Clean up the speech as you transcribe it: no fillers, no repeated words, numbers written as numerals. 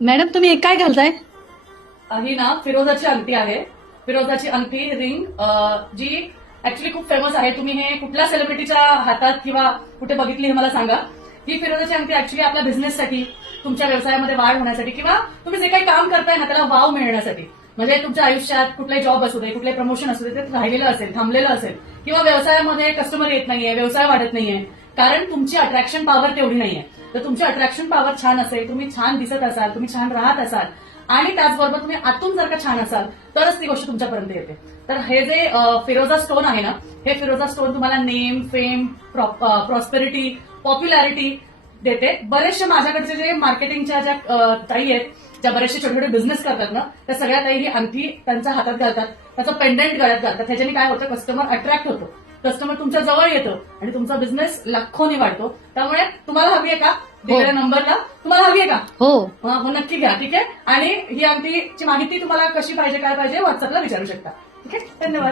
Madam तुम्ही काय घालताय? ही ना फिरोजाची अंगठी आहे. फिरोजाची अंगठी रिंग जी ऍक्च्युली खूप फेमस आहे. तुम्ही हे कुठल्या सेलिब्रिटीच्या हातात किंवा कुठे बघितली हे मला सांगा. ही फिरोजाची अंगठी ऍक्च्युली आपल्या बिझनेससाठी, तुमच्या व्यवसायामध्ये वाढ होण्यासाठी किंवा तुम्ही जे काही काम करताय ना त्याला वाव मिळण्यासाठी, म्हणजे तुमच्या आयुष्यात कुठलाही जॉब असू दे, कुठलंही प्रमोशन असू दे, ते राहिलेलं असेल, थांबलेलं असेल किंवा व्यवसायामध्ये कस्टमर येत नाहीये, व्यवसाय वाढत नाहीये, कारण तुमची अट्रॅक्शन पॉवर तेवढी नाहीये. तर तुमची अट्रॅक्शन पॉवर छान असेल, तुम्ही छान दिसत असाल, तुम्ही छान राहत असाल आणि त्याचबरोबर तुम्ही आतून जर का छान असाल तरच ती गोष्ट तुमच्यापर्यंत येते. तर हे जे फिरोजा स्टोन आहे ना, हे फिरोजा स्टोन तुम्हाला नेम, फेम, प्रॉस्पेरिटी, पॉप्युलॅरिटी देते. बरेचसे माझ्याकडचे जे मार्केटिंगच्या ज्या ताई आहेत, ज्या बरेचसे छोटे छोटे बिझनेस करतात ना, त्या सगळ्या ताई ही अंगठी त्यांच्या हातात घालतात, त्याचं पेंडंट गळ्यात घालतात. ह्याच्याने काय होतं, कस्टमर अट्रॅक्ट होतो, कस्टमर तुमच्या जवळ येतो आणि तुमचा बिझनेस लाखोनी वाढतो. त्यामुळे तुम्हाला हवी आहे का दिलेल्या नंबरला? तुम्हाला हवी आहे का? हो. मग नक्की घ्या. ठीक आहे. आणि ही अंगठीची माहिती तुम्हाला कशी पाहिजे, काय पाहिजे, व्हॉट्सअपला विचारू शकता. ठीक आहे. धन्यवाद.